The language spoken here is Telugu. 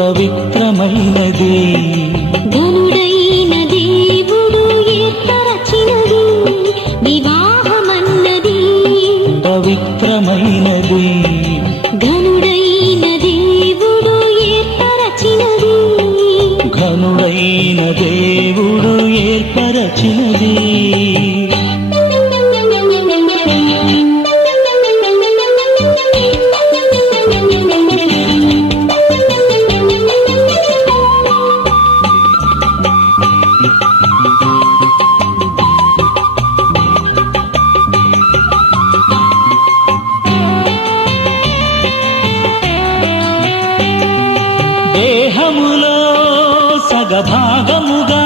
పవిత్రమైనది ఘనుడైన దేవుడు ఏర్పరచినది వివాహమన్నది పవిత్రమైనది ఘనుడైన దేవుడు ఏర్పరచినది ఘనుడైన దేవుడు ఏర్పరచినది దేహములో సగభాగముగా